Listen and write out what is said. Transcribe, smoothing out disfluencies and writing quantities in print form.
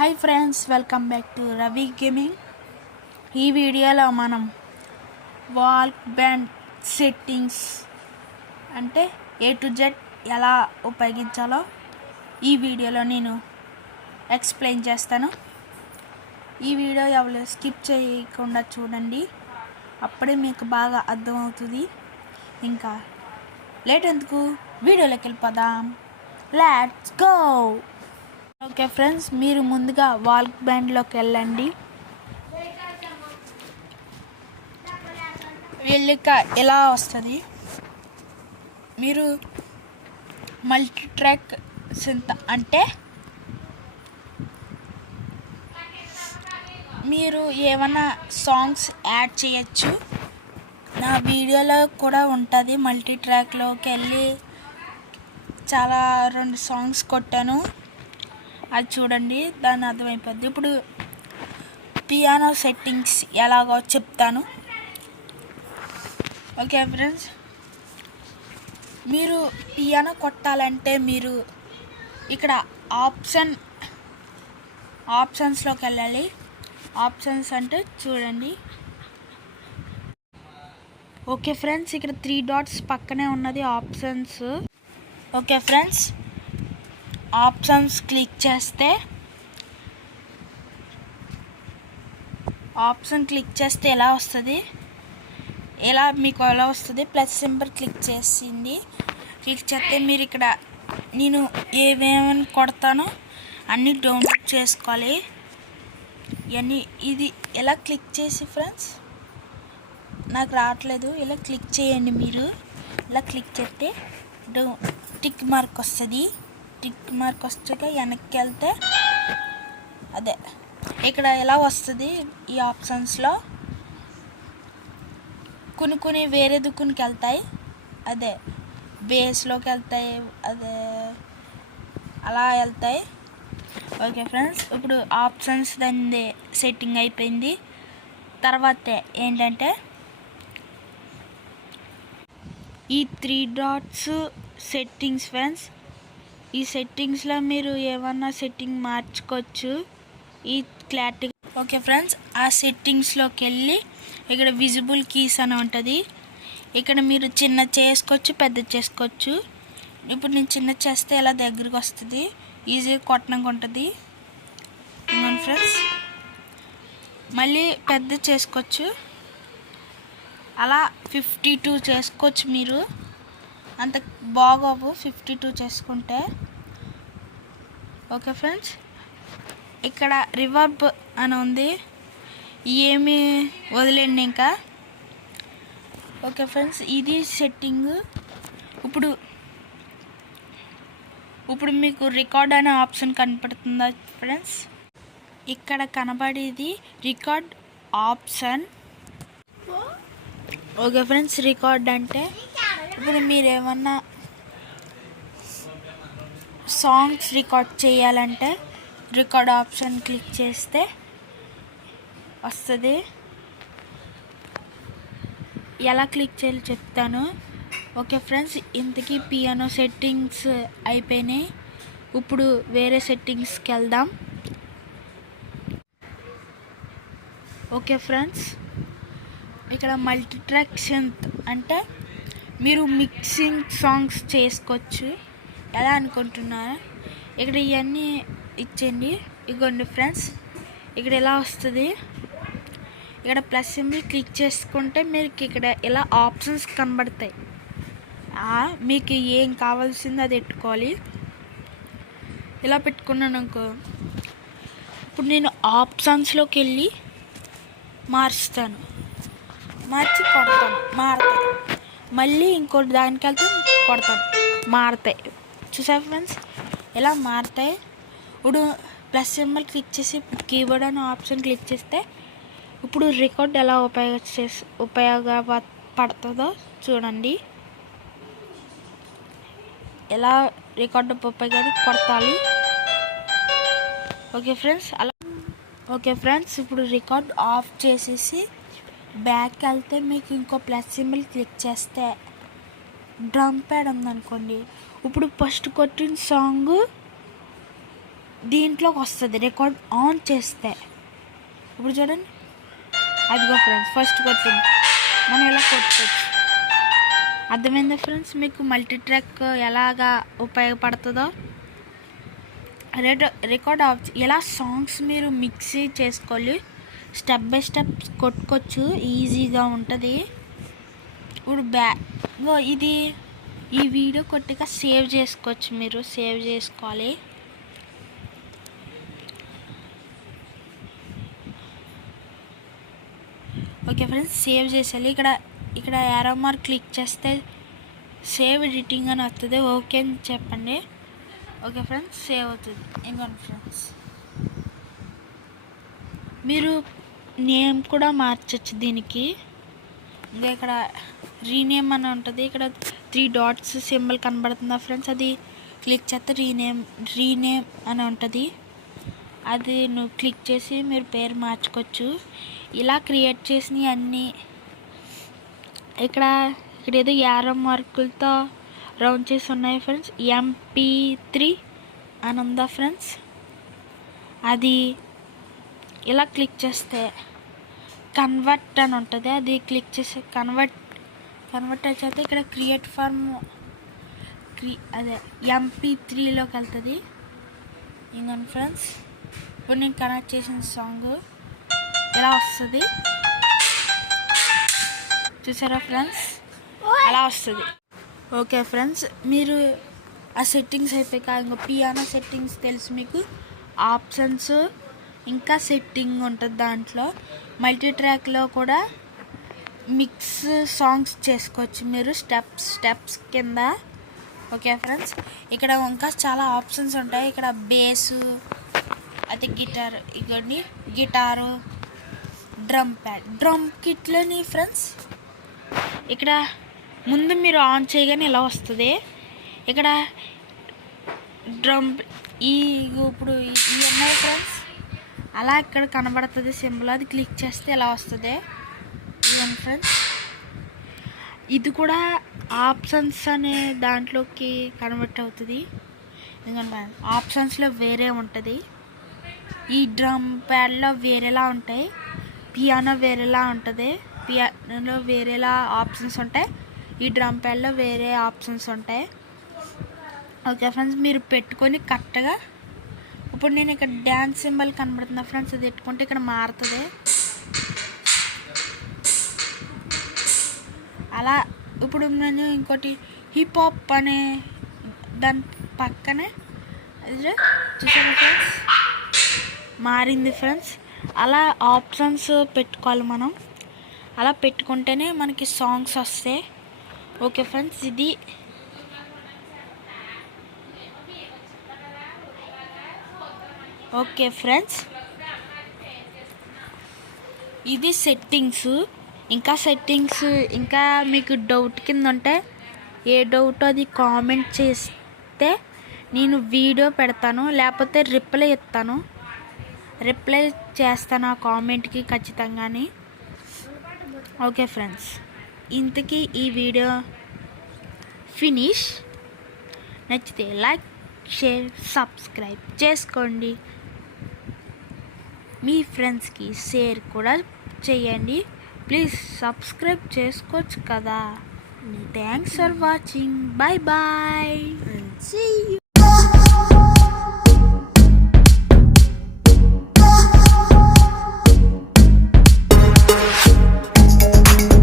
Hi friends, welcome back to Ravi gaming. ఈ వీడియోలో మనం వాల్ బ్యాండ్ సెట్టింగ్స్ అంటే A to Z ఎలా ఉపయోగించాలో ఈ వీడియోలో నేను ఎక్స్ప్లెయిన్ చేస్తాను. ఈ వీడియో ఎవరు స్కిప్ చేయకుండా చూడండి, అప్పుడే మీకు బాగా అర్థమవుతుంది. ఇంకా లేట్ ఎందుకు, వీడియోలోకి వెళ్ళిపోదాం. Let's go. ఓకే ఫ్రెండ్స్, మీరు ముందుగా వాల్ బ్యాండ్లోకి వెళ్ళండి. వెళ్ళాక ఎలా వస్తుంది, మీరు మల్టీ ట్రాక్ అంటే మీరు ఏమైనా సాంగ్స్ యాడ్ చేయొచ్చు. నా వీడియోలో కూడా ఉంటుంది. మల్టీ ట్రాక్లోకి వెళ్ళి చాలా 2 సాంగ్స్ కొట్టాను, అది చూడండి, దాన్ని అర్థమైపోద్ది. ఇప్పుడు పియానో సెట్టింగ్స్ ఎలాగో చెప్తాను. ఓకే ఫ్రెండ్స్, మీరు పియానో కొట్టాలంటే మీరు ఇక్కడ ఆప్షన్స్లోకి వెళ్ళాలి. ఆప్షన్స్ అంటే చూడండి. ఓకే ఫ్రెండ్స్, ఇక్కడ 3 డాట్స్ పక్కనే ఉన్నది options. Okay friends, options click చేస్తే ఎలా వస్తుంది, మీకు ఎలా వస్తుంది, ప్లస్ సింబల్ క్లిక్ చేస్తే మీరు ఇక్కడ నేను ఏమేమి కొడతానో అన్నీ డౌన్లోడ్ చేసుకోవాలి. ఇవన్నీ ఇది ఎలా క్లిక్ చేసి ఫ్రెండ్స్, నాకు రావట్లేదు, ఇలా క్లిక్ చేయండి. మీరు ఇలా క్లిక్ చేస్తే టిక్ మార్క్ వస్తుంది. టిక్ మార్క్ వచ్చాక వెనక్కి వెళ్తే అదే ఇక్కడ ఎలా వస్తుంది. ఈ ఆప్షన్స్లో కొన్ని వేరే దుక్కునికి వెళ్తాయి, అదే బేస్లోకి వెళ్తాయి, అదే అలా వెళ్తాయి. ఓకే ఫ్రెండ్స్, ఇప్పుడు ఆప్షన్స్ దాని సెట్టింగ్ అయిపోయింది. తర్వాత ఏంటంటే ఈ 3 డాట్స్ సెట్టింగ్స్ ఫ్రెండ్స్. ఈ సెట్టింగ్స్లో మీరు ఏమన్నా సెట్టింగ్ మార్చుకోవచ్చు, ఈ క్లారిటీ. ఓకే ఫ్రెండ్స్, ఆ సెట్టింగ్స్లోకి వెళ్ళి ఇక్కడ విజిబుల్ కీస్ అని ఉంటుంది. ఇక్కడ మీరు చిన్న చేసుకోవచ్చు, పెద్ద చేసుకోవచ్చు. ఇప్పుడు నేను చిన్న చేస్తే ఇలా దగ్గరికి వస్తుంది, ఈజీగా కొట్టడానికి ఉంటుంది. ఇవ్వండి ఫ్రెండ్స్, మళ్ళీ పెద్ద చేసుకోవచ్చు, అలా 52 చేసుకోవచ్చు. మీరు అంత బాగోవు 52 చేసుకుంటే. ఓకే ఫ్రెండ్స్, ఇక్కడ రివర్బ్ అని ఉంది, ఏమి వదిలేండి ఇంకా. ఓకే ఫ్రెండ్స్, ఇది సెట్టింగ్. ఇప్పుడు మీకు రికార్డ్ అనే ఆప్షన్ కనపడుతుందా ఫ్రెండ్స్? ఇక్కడ కనబడేది record option. Okay friends, record అంటే ఇప్పుడు మీరు ఏమన్నా సాంగ్స్ రికార్డ్ చేయాలంటే రికార్డ్ ఆప్షన్ క్లిక్ చేస్తే వస్తుంది. ఎలా క్లిక్ చేయాలో చెప్తాను. ఓకే ఫ్రెండ్స్, ఇంతకీ పియానో సెట్టింగ్స్ అయిపోయినాయి. ఇప్పుడు వేరే సెట్టింగ్స్కి వెళ్దాం. ఓకే ఫ్రెండ్స్, ఇక్కడ మల్టీ ట్రాక్ సింత్ అంటే మీరు మిక్సింగ్ సాంగ్స్ చేసుకోవచ్చు. ఎలా అనుకుంటున్నారా? ఇక్కడ ఇవన్నీ ఇచ్చేయండి. ఇగోండి ఫ్రెండ్స్, ఇక్కడ ఎలా వస్తుంది, ఇక్కడ ప్లస్ సింబల్ క్లిక్ చేసుకుంటే మీకు ఇక్కడ ఇలా ఆప్షన్స్ కనబడతాయి. మీకు ఏం కావాల్సిందో అది పెట్టుకోవాలి. ఇలా పెట్టుకున్నాను అనుకో, ఇప్పుడు నేను ఆప్షన్స్లోకి వెళ్ళి మార్చి కొడతాను, మారుతాయి. మళ్ళీ ఇంకోటి దానికి వెళ్తే కొడతాను, మారుతాయి. చూసారు ఫ్రెండ్స్, ఇలా మారుతాయి. ఇప్పుడు ప్లస్ సింబల్ క్లిక్ చేసి కీబోర్డ్ అనే ఆప్షన్ క్లిక్ చేస్తే ఇప్పుడు రికార్డ్ ఎలా ఉపయోగపడుతుందో చూడండి. ఎలా రికార్డు కొడతాలి. ఓకే ఫ్రెండ్స్, ఓకే ఫ్రెండ్స్, ఇప్పుడు రికార్డ్ ఆఫ్ చేసేసి బ్యాక్ వెళ్తే మీకు ఇంకో ప్లస్ సింబల్ క్లిక్ చేస్తే డ్రమ్ ప్యాడ్ ఉందనుకోండి. ఇప్పుడు ఫస్ట్ కొట్టిన సాంగ్ దీంట్లోకి వస్తుంది రికార్డ్ ఆన్ చేస్తే. ఇప్పుడు చూడండి, అదిగో ఫ్రెండ్స్ ఫస్ట్ కొట్టింది. మనం ఇలా కొట్టుకోవచ్చు. అర్థమైందా ఫ్రెండ్స్ మీకు మల్టీ ట్రాక్ ఎలాగా ఉపయోగపడుతుందో? రికార్డ్ ఆఫ్ ఎలా సాంగ్స్ మీరు మిక్స్ చేసుకోవాలి, స్టెప్ బై స్టెప్ కొట్టుకోవచ్చు, ఈజీగా ఉంటుంది. ఇప్పుడు ఇది ఈ వీడియో కొట్టిగా సేవ్ చేసుకోవచ్చు. మీరు సేవ్ చేసుకోవాలి. ఓకే ఫ్రెండ్స్, సేవ్ చేసేయాలి. ఇక్కడ యారో మార్క్ క్లిక్ చేస్తే సేవ్ ఎడిటింగ్ అని వస్తుంది. ఓకే అని చెప్పండి. ఓకే ఫ్రెండ్స్, సేవ్ అవుతుంది. ఇంకోండి ఫ్రెండ్స్, మీరు నేమ్ కూడా మార్చచ్చు దీనికి. ఇంకా ఇక్కడ రీనేమ్ అని ఉంటుంది. ఇక్కడ 3 డాట్స్ సింబల్ కనబడుతుందా ఫ్రెండ్స్, అది క్లిక్ చేస్తే రీనేమ్ అని ఉంటుంది. అది నువ్వు క్లిక్ చేసి మీరు పేరు మార్చుకోవచ్చు. ఇలా క్రియేట్ చేసినవి అన్నీ ఇక్కడ ఏదో యారో మార్కులతో రౌండ్ చేసి ఉన్నాయి ఫ్రెండ్స్. MP3 అని ఉందా ఫ్రెండ్స్, అది ఇలా క్లిక్ చేస్తే కన్వర్ట్ అని ఉంటుంది. అది క్లిక్ చేసి కన్వర్ట్ అయితే ఇక్కడ క్రియేట్ ఫార్మ్ అదే MP3లోకి వెళ్తుంది. ఇంకోండి ఫ్రెండ్స్, ఇప్పుడు నేను కనెక్ట్ చేసిన సాంగ్ ఇలా వస్తుంది. చూసారా ఫ్రెండ్స్, అలా వస్తుంది. ఓకే ఫ్రెండ్స్, మీరు ఆ సెట్టింగ్స్ అయిపోయాక ఇంకో పియానో సెట్టింగ్స్ తెలుసు మీకు. ఆప్షన్స్ ఇంకా సెట్టింగ్ ఉంటుంది. దాంట్లో మల్టీ ట్రాక్లో కూడా మిక్స్ సాంగ్స్ చేసుకోవచ్చు మీరు స్టెప్స్ కింద. ఓకే ఫ్రెండ్స్, ఇక్కడ ఇంకా చాలా ఆప్షన్స్ ఉంటాయి. ఇక్కడ బేసు, అయితే గిటారు, డ్రమ్ కిట్లని ఫ్రెండ్స్. ఇక్కడ ముందు మీరు ఆన్ చేయగానే ఇలా వస్తుంది. ఇక్కడ డ్రమ్ ఇప్పుడు ఉన్నాయి ఫ్రెండ్స్, అలా ఇక్కడ కనబడుతుంది సింబల్. అది క్లిక్ చేస్తే ఇలా వస్తుంది. ఇవన్నీ ఫ్రెండ్స్, ఇది కూడా ఆప్షన్స్ అనే దాంట్లోకి కన్వర్ట్ అవుతుంది. ఎందుకంటే ఆప్షన్స్లో వేరే ఉంటుంది. ఈ డ్రమ్ ప్యాడ్లో వేరేలా ఉంటాయి, పియానో వేరేలా ఉంటుంది. పియానోలో వేరేలా ఆప్షన్స్ ఉంటాయి, ఈ డ్రమ్ ప్యాడ్లో వేరే ఆప్షన్స్ ఉంటాయి. ఓకే ఫ్రెండ్స్, మీరు పెట్టుకొని కరెక్ట్గా ఇప్పుడు నేను ఇక్కడ డ్యాన్స్ సింబల్ కనబడుతుందా ఫ్రెండ్స్, అది పెట్టుకుంటే ఇక్కడ మారుతుంది. అలా ఇప్పుడు నేను ఇంకోటి హిప్ హాప్ అనే దాని పక్కనే చూసాను ఫ్రెండ్స్, మారింది ఫ్రెండ్స్. అలా ఆప్షన్స్ పెట్టుకోవాలి మనం. అలా పెట్టుకుంటేనే మనకి సాంగ్స్ వస్తాయి. ఓకే ఫ్రెండ్స్, ఇది ఓకే ఫ్రెండ్స్, ఇది సెట్టింగ్స్. ఇంకా మీకు డౌట్ కింద ఉంటే ఏ డౌట్ అది కామెంట్ చేస్తే నేను వీడియో పెడతాను, లేకపోతే రిప్లై చేస్తాను ఆ కామెంట్కి ఖచ్చితంగాని. ఓకే ఫ్రెండ్స్, ఇంతకీ ఈ వీడియో ఫినిష్. నచ్చితే లైక్, షేర్, సబ్స్క్రైబ్ చేసుకోండి. మీ ఫ్రెండ్స్కి షేర్ కూడా చేయండి. ప్లీజ్ సబ్స్క్రైబ్ చేసుకోవచ్చు కదా. Thanks for watching. Bye bye. See you.